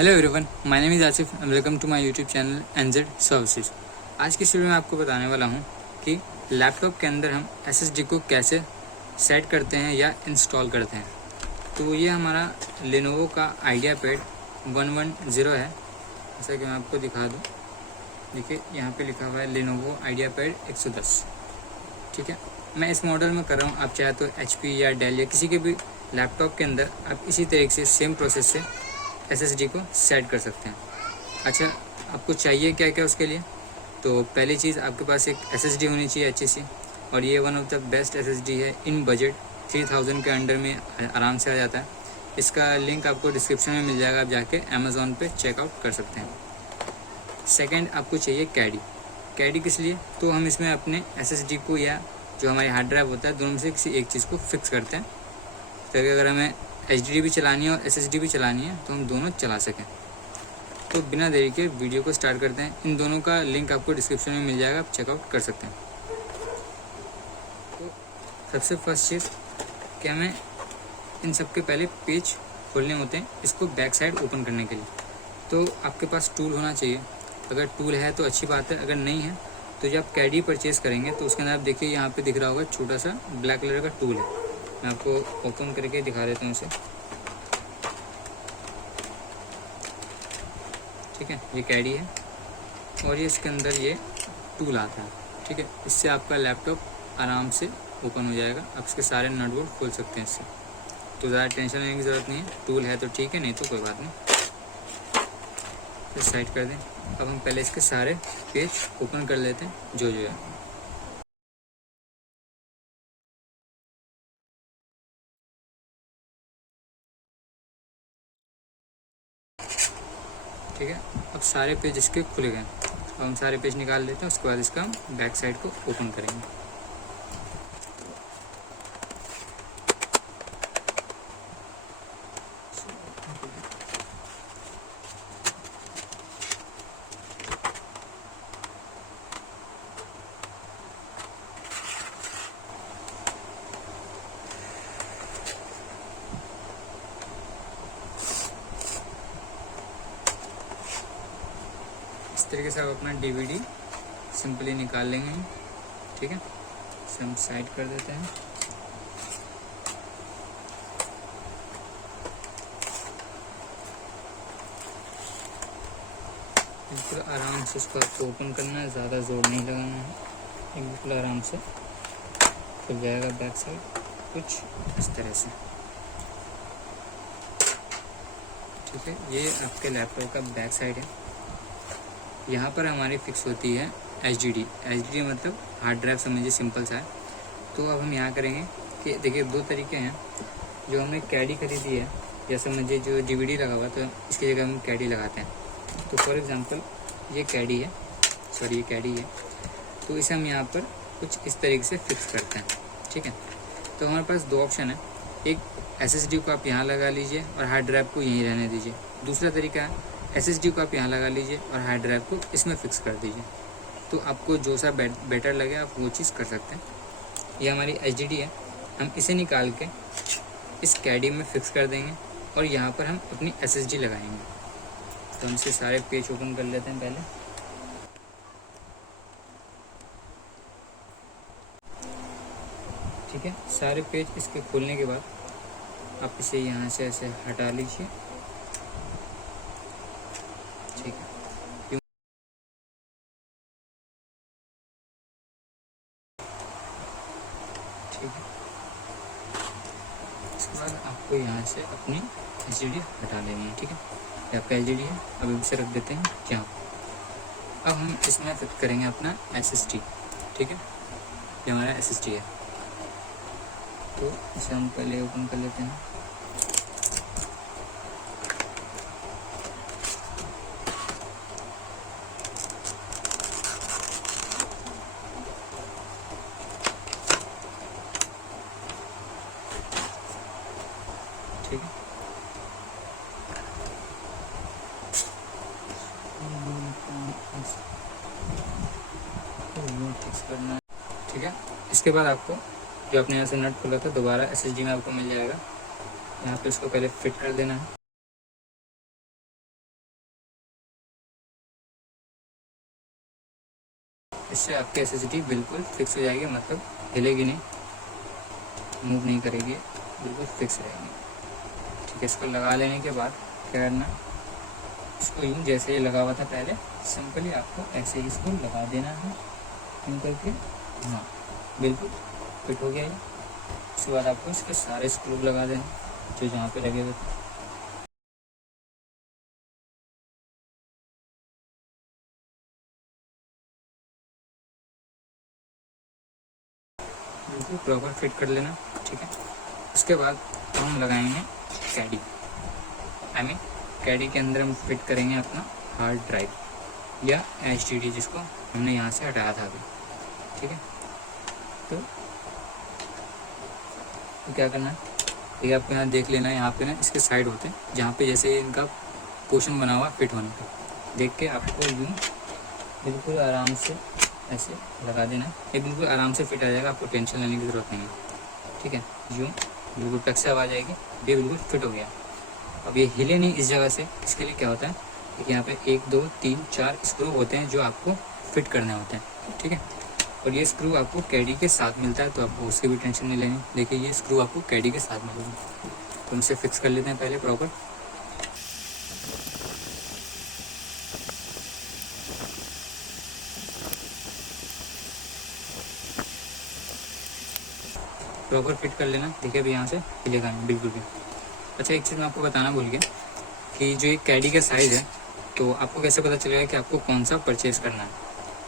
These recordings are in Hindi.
Hello everyone, my name is Asif and welcome to my YouTube channel NZ services. आज की वीडियो में आपको बताने वाला हूं कि लैपटॉप के अंदर हम एसएसडी को कैसे सेट करते हैं या इंस्टॉल करते हैं। तो ये हमारा लेनोवो का आइडिया पैड 110 है। जैसा कि मैं आपको दिखा दूँ, देखिए यहाँ पे लिखा हुआ है लेनोवो आइडिया पैड 110। ठीक है, मैं इस मॉडल में कर रहा हूँ। आप चाहे तो HP या डेल या किसी के भी लैपटॉप के अंदर आप इसी तरीके से सेम प्रोसेस से एसएसडी को सेट कर सकते हैं। अच्छा, आपको चाहिए क्या क्या उसके लिए? तो पहली चीज़, आपके पास एक एसएसडी होनी चाहिए अच्छी सी, और ये one of the best SSD है इन बजट। 3000 के अंडर में आराम से आ जाता है। इसका लिंक आपको डिस्क्रिप्शन में मिल जाएगा, आप जाके अमेज़ॉन पे चेकआउट कर सकते हैं। सेकेंड, आपको चाहिए कैडी। कैडी किस लिए? तो हम इसमें अपने एसएसडी को या जो हमारी हार्ड ड्राइव होता है, दोनों में से किसी एक चीज़ को फिक्स करते हैं, ताकि अगर हमें HDD भी चलानी है और SSD भी चलानी है तो हम दोनों चला सकें। तो बिना देरी के वीडियो को स्टार्ट करते हैं। इन दोनों का लिंक आपको डिस्क्रिप्शन में मिल जाएगा, आप चेकआउट कर सकते हैं। तो सबसे फर्स्ट चीज़ कि हमें इन सब के पहले पेज खोलने होते हैं, इसको बैक साइड ओपन करने के लिए। तो आपके पास टूल होना चाहिए। अगर टूल है तो अच्छी बात है, अगर नहीं है तो जब आप कैडी परचेज़ करेंगे तो उसके अंदर आप देखिए यहाँ पे दिख रहा होगा छोटा सा ब्लैक कलर का टूल है। मैं आपको ओपन करके दिखा देता हूँ इसे। ठीक है, ये कैडी है और ये इसके अंदर ये टूल आता है। ठीक है, इससे आपका लैपटॉप आराम से ओपन हो जाएगा। आप इसके सारे नट बोल्ट खोल सकते हैं इससे, तो ज़्यादा टेंशन लेने की ज़रूरत नहीं है। टूल है तो ठीक है, नहीं तो कोई बात नहीं, तो साइड कर दें। अब हम पहले इसके सारे पेज ओपन कर लेते हैं जो है। ठीक है, अब सारे पेज इसके खुल गए। अब हम सारे पेज निकाल लेते हैं, उसके बाद इसका हम बैक साइड को ओपन करेंगे। इस तरीके से आप अपना DVD सिंपली निकाल लेंगे। ठीक है, इसे हम साइड कर देते हैं। बिल्कुल आराम से इसको आपको ओपन करना है, ज़्यादा जोर नहीं लगाना है, बिल्कुल आराम से खुल जाएगा बैक साइड कुछ इस तरह से। ठीक है, ये आपके लैपटॉप का बैक साइड है। यहाँ पर हमारी फिक्स होती है HDD मतलब हार्ड ड्राइव, समझिए सिंपल सा है। तो अब हम यहाँ करेंगे कि देखिए दो तरीके हैं। जो हमने कैडी खरीदी है या समझिए जो DVD लगा हुआ, तो इसकी जगह हम कैडी लगाते हैं। तो फॉर एग्जांपल ये कैडी है, ये कैडी है, तो इसे हम यहाँ पर कुछ इस तरीके से फिक्स करते हैं। ठीक है, तो हमारे पास दो ऑप्शन है। एक SSD को आप यहाँ लगा लीजिए और हार्ड ड्राइव को यहीं रहने दीजिए। दूसरा तरीका है SSD को आप यहाँ लगा लीजिए और हार्ड ड्राइव को इसमें फिक्स कर दीजिए। तो आपको जो सा बेटर लगे आप वो चीज़ कर सकते हैं। ये हमारी HDD है, हम इसे निकाल के इस कैडी में फिक्स कर देंगे और यहाँ पर हम अपनी SSD लगाएंगे। तो हम इसे सारे पेज ओपन कर लेते हैं पहले। ठीक है, सारे पेज इसके खोलने के बाद आप इसे यहाँ से ऐसे हटा लीजिए। ठीक है, ठीक है, उसके बाद आपको यहाँ से अपनी HDD हटा लेनी है। ठीक है, ये आपका HDD है, अब इसे रख देते हैं यहाँ। अब हम इसमें फिट करेंगे अपना SSD। ठीक है, ये हमारा SSD है, तो इसे हम पहले ओपन कर लेते हैं। ठीक है, फिक्स करना है। ठीक है, इसके बाद आपको जो अपने यहाँ से नट खुला था दोबारा SSD में आपको मिल जाएगा। यहाँ पे इसको पहले फिट कर देना है। इससे आपकी एसएसडी बिल्कुल फिक्स हो जाएगी, मतलब हिलेगी नहीं, मूव नहीं करेगी, बिल्कुल फिक्स रहेगी। ठीक है, इसको लगा लेने के बाद क्या करना, इसको यूँ जैसे ही लगा हुआ था पहले, सिंपली आपको ऐसे ही इसको लगा देना है यूँ करके। हाँ, बिल्कुल फिट हो गया ये। उसके बाद आपको इसके सारे स्क्रू लगा देना जो जहाँ पे लगे हुए थे। बिल्कुल प्रॉपर फिट कर लेना। ठीक है, उसके बाद हम लगाएंगे कैडी, आई मीन कैडी के अंदर हम फिट करेंगे अपना हार्ड ड्राइव या एचडीडी, जिसको हमने यहाँ से हटाया था अभी। ठीक है, तो क्या करना है, ये आपको यहाँ देख लेना है, यहाँ पे ना इसके साइड होते हैं जहाँ पे जैसे इनका पोर्शन बना हुआ फिट होने का, देख के आपको यूँ बिल्कुल आराम से ऐसे लगा देना है। ये बिल्कुल आराम से फिट आ जाएगा, आपको टेंशन लेने की ज़रूरत नहीं है। ठीक है, यूँ बिल्कुल टक से आवाज़ आएगी, ये बिल्कुल फिट हो गया। अब ये हिले नहीं इस जगह से, इसके लिए क्या होता है कि यहाँ पे 1 2 3 4 स्क्रू होते हैं जो आपको फिट करने होते हैं। ठीक है, और ये स्क्रू आपको कैडी के साथ मिलता है, तो आपको उसकी भी टेंशन नहीं लेनी। देखिए ये स्क्रू आपको कैडी के साथ मिलेगी, तो उनसे फिक्स कर लेते हैं पहले प्रॉपर। प्रॉपर फिट कर लेना। देखिए अभी यहाँ से हिलेगा नहीं बिल्कुल भी। अच्छा, एक चीज़ मैं आपको बताना भूल गया कि जो ये कैडी का साइज़ है, तो आपको कैसे पता चलेगा कि आपको कौन सा परचेज़ करना है।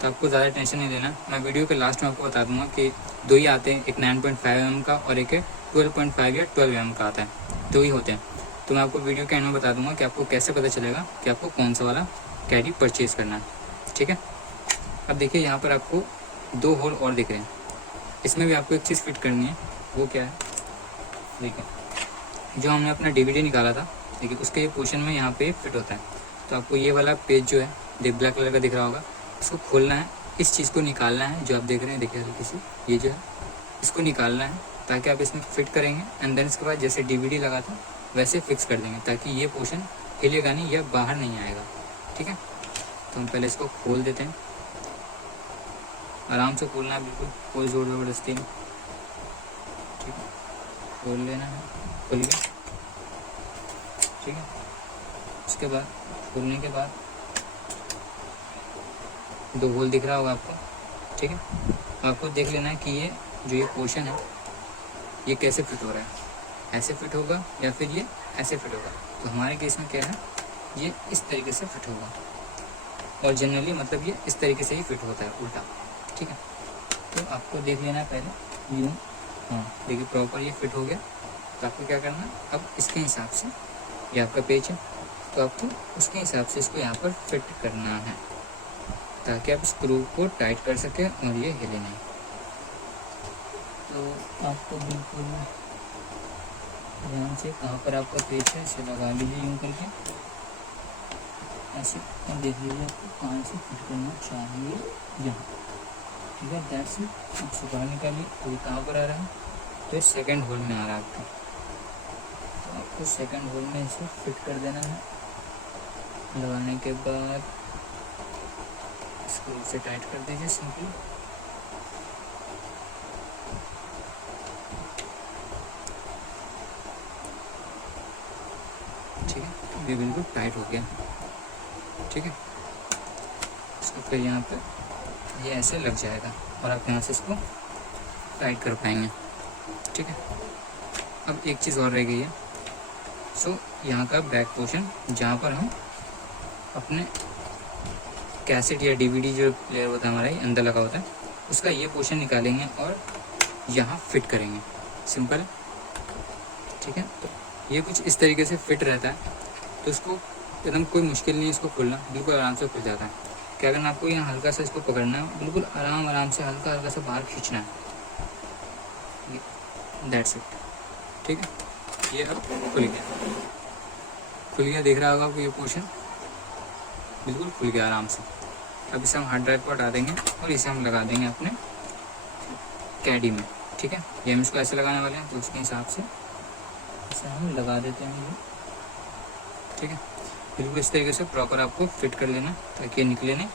तो आपको ज़्यादा टेंशन नहीं लेना, मैं वीडियो के लास्ट में आपको बता दूंगा कि 2 ही आते हैं, एक 9.5 mm का और एक 12.5 या 12 mm का आता है, 2 ही होते हैं। तो मैं आपको वीडियो के एंड में बता दूंगा कि आपको कैसे पता चलेगा कि आपको कौन सा वाला कैडी परचेज़ करना है। ठीक है, अब देखिए यहाँ पर आपको 2 होल और दिख रहे हैं, इसमें भी आपको एक चीज़ फिट करनी है। वो क्या है, देखिए जो हमने अपना DVD निकाला था, देखिए उसके ये पोर्शन में यहाँ पे फिट होता है। तो आपको ये वाला पेज जो है ब्लैक कलर का दिख रहा होगा, इसको खोलना है, इस चीज़ को निकालना है जो आप देख रहे हैं। देखिए हल्की सी ये जो है, इसको निकालना है ताकि आप इसमें फिट करेंगे, एंड देन इसके बाद जैसे DVD लगा था वैसे फिक्स कर देंगे, ताकि ये पोर्शन हिलेगा नहीं या बाहर नहीं आएगा। ठीक है, तो हम पहले इसको खोल देते हैं, आराम से खोलना है, बिल्कुल कोई ज़ोर ज़बरदस्ती नहीं। ठीक है, खोल लेना है, खुल गया। ठीक है, उसके बाद खोलने के बाद 2 होल दिख रहा होगा आपको। ठीक है, आपको देख लेना है कि ये जो ये पोर्शन है ये कैसे फिट हो रहा है, ऐसे फिट होगा या फिर ये ऐसे फिट होगा। तो हमारे केस में क्या है, ये इस तरीके से फिट होगा, और जनरली मतलब ये इस तरीके से ही फिट होता है उल्टा। ठीक है, तो आपको देख लेना है पहले यूँ। हाँ देखिए प्रॉपर ये फिट हो गया। तो आपको क्या करना है, अब इसके हिसाब से, ये आपका पेज है तो आपको उसके हिसाब से इसको यहाँ पर फिट करना है, ताकि आप स्क्रू को टाइट कर सकें और ये हिले नहीं। तो आपको बिल्कुल ध्यान से कहाँ पर आपका पेज है इसे लगा लीजिए यूँ करके ऐसे, और देख लीजिए आपको कहाँ से फिट करना चाहिए, यहाँ। ठीक है, दैट्स इट। आप बाहर निकालिए, तो कहाँ पर आ रहा है, तो ये सेकेंड होल में आ रहा है आपका। तो आपको सेकेंड होल में इसे फिट कर देना है। लगाने के बाद स्क्रू से टाइट कर दीजिए सिंपली। ठीक है, ये बिल्कुल टाइट हो गया। ठीक है, इसको फिर यहाँ पे ये ऐसे लग जाएगा और आप यहाँ से इसको टाइट कर पाएंगे। ठीक है, अब एक चीज़ और रह गई है। सो यहाँ का बैक पोर्शन जहाँ पर हम अपने कैसेट या DVD जो प्लेयर होता है हमारा ये अंदर लगा होता है, उसका ये पोर्शन निकालेंगे और यहाँ फिट करेंगे, सिंपल। ठीक है, तो ये कुछ इस तरीके से फिट रहता है, तो इसको एकदम कोई मुश्किल नहीं है, इसको खोलना बिल्कुल आराम से खुल जाता है। क्या करना, आपको यहाँ हल्का सा इसको पकड़ना है, बिल्कुल आराम आराम से हल्का हल्का सा बाहर खींचना है, दैट्स इट। ठीक है, ये अब खुल गया, खुल गया, दिख रहा होगा आपको ये पोर्शन बिल्कुल खुल गया आराम से। अब इसे हम हार्ड ड्राइव को हटा देंगे और इसे हम लगा देंगे अपने कैडी में। ठीक है, ये हम इसको ऐसे लगाने वाले हैं, तो उसके हिसाब से इसे हम लगा देते हैं ये। ठीक है, बिल्कुल इस तरीके से प्रॉपर आपको फिट कर लेना ताकि ये निकले नहीं,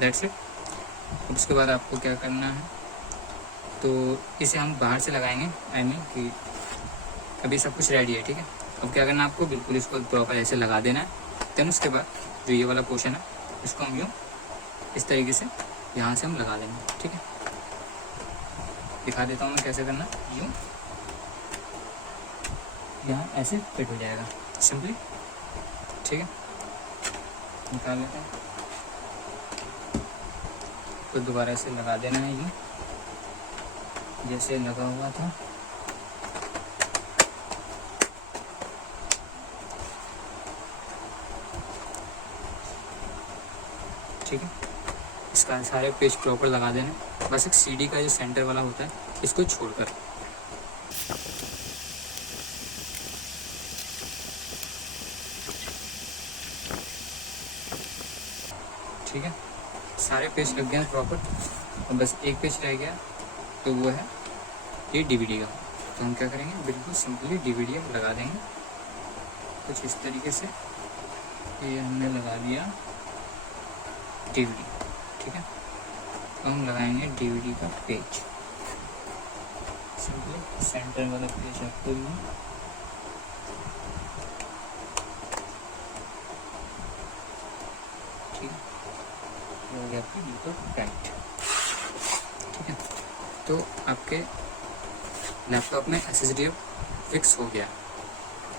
दैट्स इट। अब उसके बाद आपको क्या करना है, तो इसे हम बाहर से लगाएंगे, आई मीन कि अभी सब कुछ रेडी है, ठीक है। अब क्या करना है आपको, बिल्कुल इसको प्रॉपर ऐसे लगा देना है। देन उसके बाद जो ये वाला पोर्शन है इसको हम यूँ इस तरीके से यहाँ से हम लगा देंगे, ठीक है। दिखा देता हूँ मैं कैसे करना, यूँ यहाँ ऐसे फिट हो जाएगा सिंपली, ठीक है। निकाल लेते हैं, तो दोबारा से लगा देना है यूँ जैसे लगा हुआ था। ठीक है, इसका सारे पेज प्रॉपर लगा देना, बस एक सीडी का जो सेंटर वाला होता है इसको छोड़कर। ठीक है, सारे पेज लग गए हैं प्रॉपर, और बस एक पेज रह गया, तो वो है ये डीवीडी का। तो हम क्या करेंगे, बिल्कुल सिंपली डीवीडी हम लगा देंगे कुछ इस तरीके से। ये हमने लगा दिया डीवीडी, ठीक है। तो हम लगाएंगे डीवीडी का पेज, सिंपली सेंटर वाला पेज आपको ये, ठीक है, ये हो गया आपकी बिल्कुल टाइट, ठीक है। तो आपके लैपटॉप में एसएसडी फिक्स हो गया।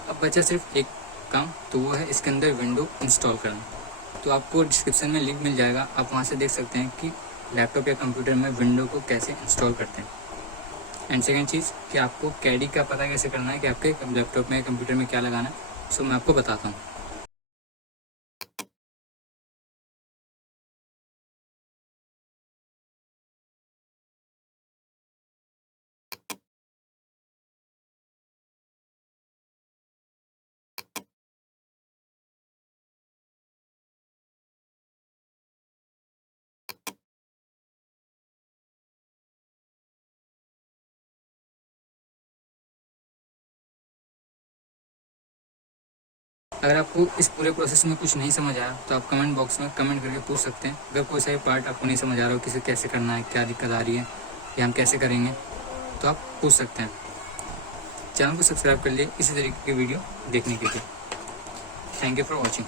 अब बचा सिर्फ एक काम, तो वो है इसके अंदर विंडो इंस्टॉल करना। तो आपको डिस्क्रिप्शन में लिंक मिल जाएगा, आप वहाँ से देख सकते हैं कि लैपटॉप या कंप्यूटर में विंडो को कैसे इंस्टॉल करते हैं। एंड सेकेंड चीज़ कि आपको कैडी का पता कैसे करना है कि आपके लैपटॉप में कंप्यूटर में क्या लगाना है, सो मैं आपको बताता हूँ। अगर आपको इस पूरे प्रोसेस में कुछ नहीं समझ आया तो आप कमेंट बॉक्स में कमेंट करके पूछ सकते हैं। अगर कोई सा पार्ट आपको नहीं समझ आ रहा हो, किसे कैसे करना है, क्या दिक्कत आ रही है या हम कैसे करेंगे, तो आप पूछ सकते हैं। चैनल को सब्सक्राइब कर लिए इसी तरीके की वीडियो देखने के लिए। Thank you for watching.